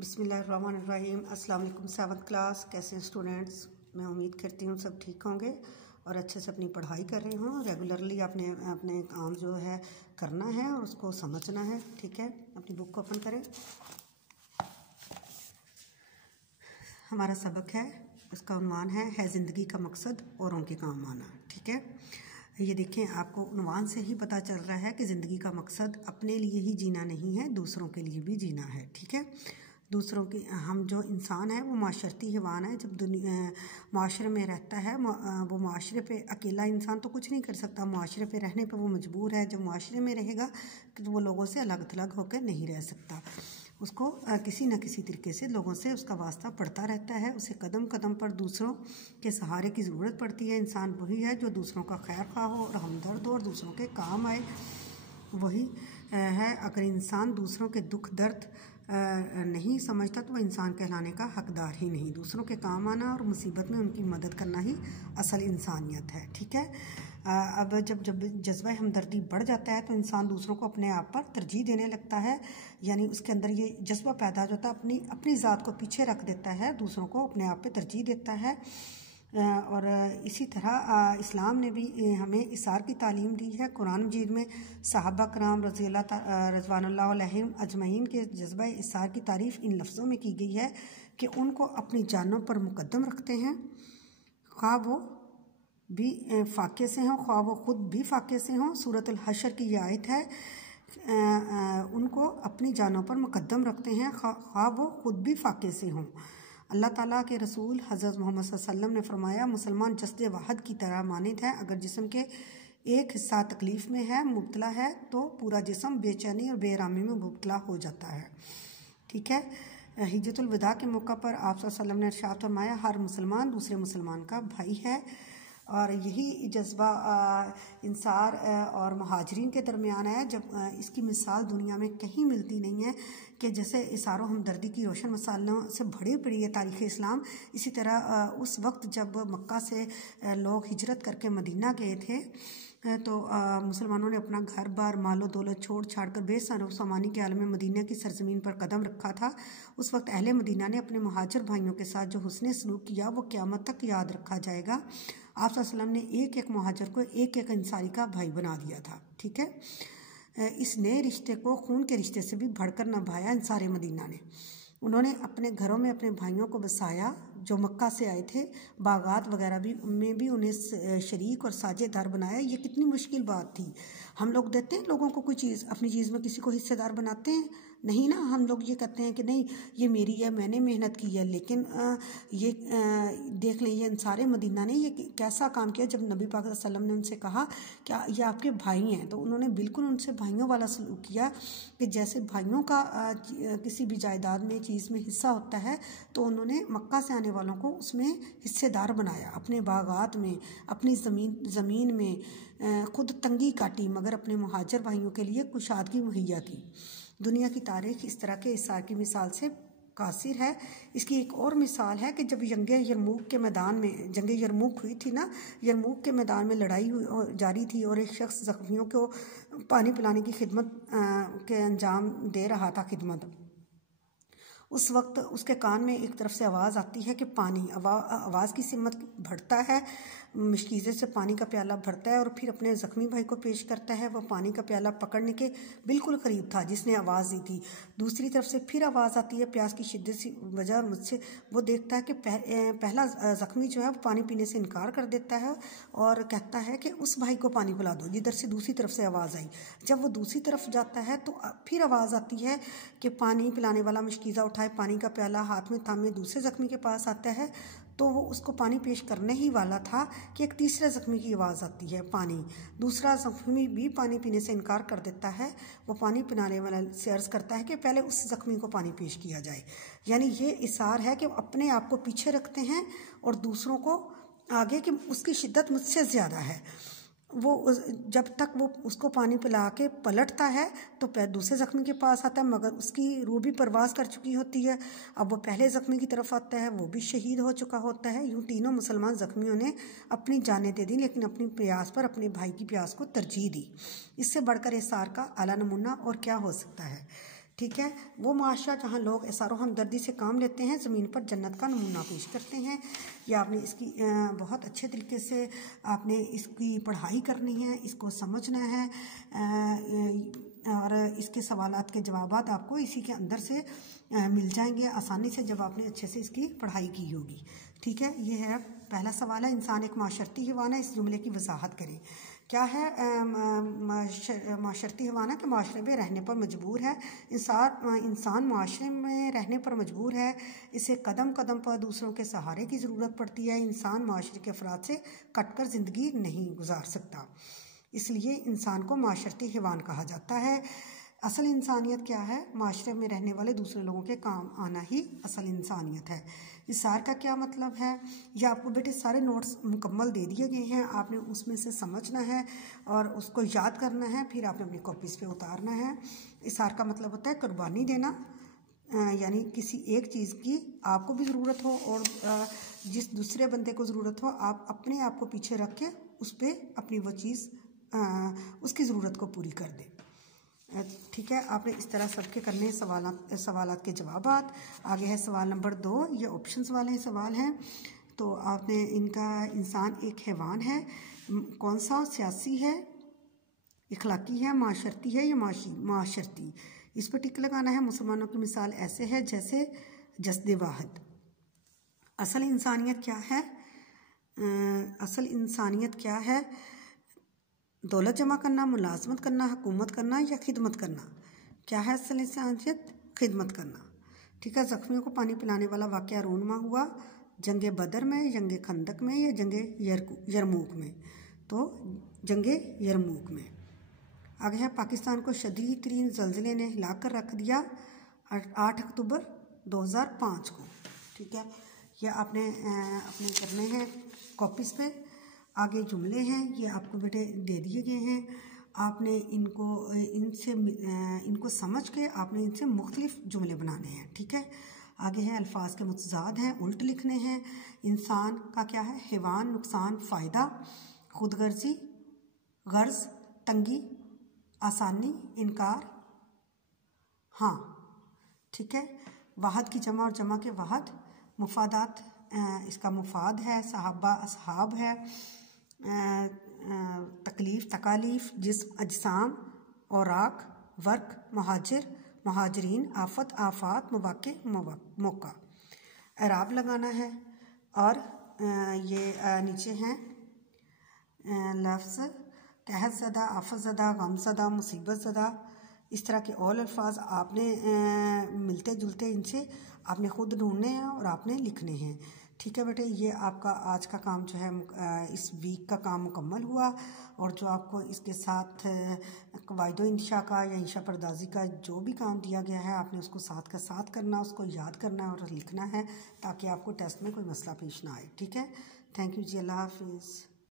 बिस्मिल्लाहिर्रहमानिर्रहीम। अस्सलाम वालेकुम। 7th क्लास, कैसे हैं स्टूडेंट्स? मैं उम्मीद करती हूँ सब ठीक होंगे और अच्छे से अपनी पढ़ाई कर रहे हों। रेगुलरली आपने अपने काम जो है करना है और उसको समझना है। ठीक है, अपनी बुक को ओपन करें। हमारा सबक है, उसका उन्वान है ज़िंदगी का मकसद औरों के काम आना। ठीक है, ये देखें, आपको उन्वान से ही पता चल रहा है कि ज़िंदगी का मकसद अपने लिए ही जीना नहीं है, दूसरों के लिए भी जीना है। ठीक है, दूसरों की, हम जो इंसान है वो माशरती हैवान है। जब माशरे में रहता है, वो माशरे पे अकेला इंसान तो कुछ नहीं कर सकता, माशरे पे रहने पे वो मजबूर है। जब माशरे में रहेगा तो वो लोगों से अलग थलग होकर नहीं रह सकता। उसको किसी न किसी तरीके से लोगों से उसका वास्ता पड़ता रहता है। उसे कदम कदम पर दूसरों के सहारे की ज़रूरत पड़ती है। इंसान वही है जो दूसरों का खैर ख्वाह हो और हमदर्द हो और दूसरों के काम आए। वही है, अगर इंसान दूसरों के दुख दर्द नहीं समझता तो वह इंसान कहलाने का हकदार ही नहीं। दूसरों के काम आना और मुसीबत में उनकी मदद करना ही असल इंसानियत है। ठीक है, अब जब जज्बा हमदर्दी बढ़ जाता है तो इंसान दूसरों को अपने आप पर तरजीह देने लगता है। यानी उसके अंदर ये जज्बा पैदा हो जाता है, अपनी ज़ात को पीछे रख देता है, दूसरों को अपने आप पे तरजीह देता है। और इसी तरह इस्लाम ने भी हमें इसार की तालीम दी है। कुरान मजीद में सहाबा कराम रज़वानुल्लाह अलैहिम अजमईन के जज्बा इसार की तारीफ़ इन लफ्ज़ों में की गई है कि उनको अपनी जानों पर मुकद्दम रखते हैं, ख्वाह वो भी फाके से हों, ख्वाह वो ख़ुद भी फाके से हों। सूरतुल हशर की ये आयत है, उनको अपनी जानों पर मुकद्दम रखते हैं, ख्वाह वो ख़ुद भी फाके से हों। अल्लाह ताला के रसूल हज़रत मोहम्मद सल्लल्लाहु अलैहि वसल्लम ने फरमाया, मुसलमान जस्द वाहद की तरह मानित है। अगर जिस्म के एक हिस्सा तकलीफ़ में है, मुब्तला है, तो पूरा जिस्म बेचैनी और बेआरामी में मुब्तला हो जाता है। ठीक है, हिज्जतुल विदा के मौका पर आप सल्लल्लाहु अलैहि वसल्लम ने इरशाद फरमाया, हर मुसलमान दूसरे मुसलमान का भाई है। और यही जज्बा इंसार और महाजरीन के दरमियान है। जब इसकी मिसाल दुनिया में कहीं मिलती नहीं है कि जैसे इसारो हमदर्दी की रोशन मिसालों से भरी पड़ी है तारीख़ इस्लाम। इसी तरह उस वक्त जब मक्का से लोग हिजरत करके मदीना गए थे तो मुसलमानों ने अपना घर बार मालो दौलत छोड़ छाड़ कर बेसारो सामानी के आलम में मदीना की सरजमीन पर कदम रखा था। उस वक्त अहले मदीना ने अपने महाजर भाइयों के साथ जो हुस्ने सलूक किया वो क़यामत तक याद रखा जाएगा। आप सल्लल्लाहु अलैहि वसल्लम ने एक एक महाजर को एक एक अंसारी का भाई बना दिया था। ठीक है, इस नए रिश्ते को खून के रिश्ते से भी बढ़कर निभाया अंसार मदीना ने। उन्होंने अपने घरों में अपने भाइयों को बसाया जो मक्का से आए थे। बागात वगैरह भी उनमें भी उन्हें शरीक और साझेदार बनाया। ये कितनी मुश्किल बात थी। हम लोग देते हैं लोगों को कोई चीज़, अपनी चीज़ में किसी को हिस्सेदार बनाते हैं? नहीं ना, हम लोग ये कहते हैं कि नहीं ये मेरी है, मैंने मेहनत की है। लेकिन ये देख लें, ये अंसार मदीना ने ये कैसा काम किया। जब नबी पाक सल्लल्लाहु अलैहि वसल्लम ने उनसे कहा क्या ये आपके भाई हैं, तो उन्होंने बिल्कुल उनसे भाइयों वाला सलूक किया कि जैसे भाइयों का किसी भी जायदाद में चीज़ में हिस्सा होता है, तो उन्होंने मक्का से आने वालों को उसमें हिस्सेदार बनाया। अपने बागात में, अपनी ज़मीन में खुद तंगी काटी मगर अपने मुहाजिर भाइयों के लिए कुशादगी मुहैया की। दुनिया की तारीख़ इस तरह के इसार की मिसाल से कासिर है। इसकी एक और मिसाल है कि जब जंग यरमूक के मैदान में जंग यरमूक हुई थी ना, यरमूक के मैदान में लड़ाई जारी थी और एक शख्स ज़ख्मियों को पानी पिलाने की खिदमत के अंजाम दे रहा था खिदमत। उस वक्त उसके कान में एक तरफ से आवाज़ आती है कि पानी। आवाज़ की सिमत बढ़ता है, मुश्किल से पानी का प्याला भरता है और फिर अपने ज़ख्मी भाई को पेश करता है। वह पानी का प्याला पकड़ने के बिल्कुल करीब था जिसने आवाज़ दी थी। दूसरी तरफ से फिर आवाज़ आती है, प्यास की शिद्दत से वजह मुझसे वो देखता है कि पहला ज़ख्मी जो है वो पानी पीने से इनकार कर देता है और कहता है कि उस भाई को पानी पिला दो जिधर से दूसरी तरफ से आवाज़ आई। जब वो दूसरी तरफ जाता है तो फिर आवाज़ आती है कि पानी पिलाने वाला मुश्किज़ा उठाए पानी का प्याला हाथ में थामे दूसरे ज़ख्मी के पास आता है। तो वो उसको पानी पेश करने ही वाला था कि एक तीसरे ज़ख्मी की आवाज़ आती है, पानी। दूसरा ज़ख्मी भी पानी पीने से इनकार कर देता है। वो पानी पिलाने वाला से अर्ज़ करता है कि पहले उस ज़ख्मी को पानी पेश किया जाए। यानी ये इसार है कि अपने आप को पीछे रखते हैं और दूसरों को आगे कि उसकी शिद्दत मुझसे ज़्यादा है। वो जब तक वो उसको पानी पिला के पलटता है तो दूसरे ज़ख्मी के पास आता है मगर उसकी रूह भी परवाज़ कर चुकी होती है। अब वो पहले ज़ख्मी की तरफ आता है, वो भी शहीद हो चुका होता है। यूँ तीनों मुसलमान ज़ख्मियों ने अपनी जानें दे दी लेकिन अपनी प्यास पर अपने भाई की प्यास को तरजीह दी। इससे बढ़कर इसार का आला नमूना और क्या हो सकता है। ٹھیک ہے، وہ معاشرہ جہاں لوگ اثار و ہمدردی سے کام لیتے ہیں، زمین پر جنت کا نمونہ پیش کرتے ہیں۔ یہ آپ نے اس کی بہت اچھے طریقے سے آپ نے اس کی پڑھائی کرنی ہے، اس کو سمجھنا ہے، اور اس کے سوالات کے جوابات آپ کو اسی کے اندر سے مل جائیں گے آسانی سے جب آپ نے اچھے سے اس کی پڑھائی کی ہوگی۔ ٹھیک ہے، یہ ہے پہلا سوال ہے، انسان ایک معاشرتی حیوان ہے، اس جملے کی وضاحت کریں۔ کیا ہے معاشرتی حیوان ہے کہ معاشرے میں رہنے پر مجبور ہے، انسان معاشرے میں رہنے پر مجبور ہے، اسے قدم قدم پر دوسروں کے سہارے کی ضرورت پڑتی ہے، انسان معاشرے کے افراد سے کٹ کر زندگی نہیں گزار سکتا، اس لیے انسان کو معاشرتی حیوان کہا جاتا ہے۔ اصل انسانیت کیا ہے؟ معاشرے میں رہنے والے دوسرے لوگوں کے کام آنا ہی اصل انسانیت ہے۔ اثار کا کیا مطلب ہے؟ یہ آپ کو بیٹے سارے نوٹس مکمل دے دیے گئے ہیں، آپ نے اس میں سے سمجھنا ہے اور اس کو یاد کرنا ہے، پھر آپ نے اپنی کاپیز پہ اتارنا ہے۔ اثار کا مطلب ہوتا ہے قربانی دینا، یعنی کسی ایک چیز کی آپ کو بھی ضرورت ہو اور جس دوسرے بندے کو ضرورت ہو، آپ اپنے آپ کو پیچھے رکھ کے اس پہ اپنی وہ چیز اس کی ضرورت کو پوری کر دیں۔ ٹھیک ہے، آپ نے اس طرح سب کے کرنے سوالات کے جوابات۔ آگے ہے سوال نمبر 2، یہ آپشنز والے سوال ہیں، تو آپ نے ان کا انسان ایک حیوان ہے، کون سا؟ سیاسی ہے، اخلاقی ہے، معاشرتی ہے یا معاشرتی؟ اس پہ ٹک لگانا ہے۔ مسلمانوں کی مثال ایسے ہے جیسے جسد واحد۔ اصل انسانیت کیا ہے؟ اصل انسانیت کیا ہے؟ دولت جمع کرنا، ملازمت کرنا، حکومت کرنا یا خدمت کرنا؟ کیا ہے اصل انسانیت؟ خدمت کرنا۔ ٹھیک ہے، زخمیوں کو پانی پلانے والا واقعہ رونما ہوا جنگ بدر میں، جنگ خندق میں یا جنگ یرموک میں؟ تو جنگ یرموک میں۔ آگے ہے پاکستان کو شدید ترین زلزلے نے ہلا کر رکھ دیا 8 اکتوبر 2005 کو۔ ٹھیک ہے، یہ آپ نے اپنے کرنے ہیں کاپیز پہ۔ آگے جملے ہیں، یہ آپ کو بیٹے دے دیے گئے ہیں، آپ نے ان کو سمجھ کے آپ نے ان سے مختلف جملے بنانے ہیں۔ ٹھیک ہے، آگے ہے الفاظ کے متضاد ہیں، الٹ لکھنے ہیں۔ انسان کا کیا ہے؟ حیوان، نقصان، فائدہ، خود غرضی، غرض، تنگی، آسانی، انکار، ہاں۔ ٹھیک ہے، واحد کی جمع اور جمع کے واحد، مفادات، اس کا مفاد ہے، صحابہ اصحاب ہے، تکلیف تکالیف، جسم اجسام، اوراق، ورق، مہاجر مہاجرین، آفت آفات، مواقع موقع۔ اعراب لگانا ہے اور یہ نیچے ہیں لفظ قحط زدہ، آفت زدہ، غم زدہ، مصیبت زدہ، اس طرح کے اور الفاظ آپ نے ملتے جلتے ان سے آپ نے خود ڈھونڈنے ہیں اور آپ نے لکھنے ہیں۔ ٹھیک ہے بیٹے، یہ آپ کا آج کا کام جو ہے اس ویک کا کام مکمل ہوا، اور جو آپ کو اس کے ساتھ قواعد و انشاء کا یا انشاء پردازی کا جو بھی کام دیا گیا ہے، آپ نے اس کو ساتھ کا ساتھ کرنا، اس کو یاد کرنا اور لکھنا ہے تاکہ آپ کو ٹیسٹ میں کوئی مسئلہ پیش نہ آئے۔ ٹھیک ہے، تھینک یو جی، اللہ حافظ۔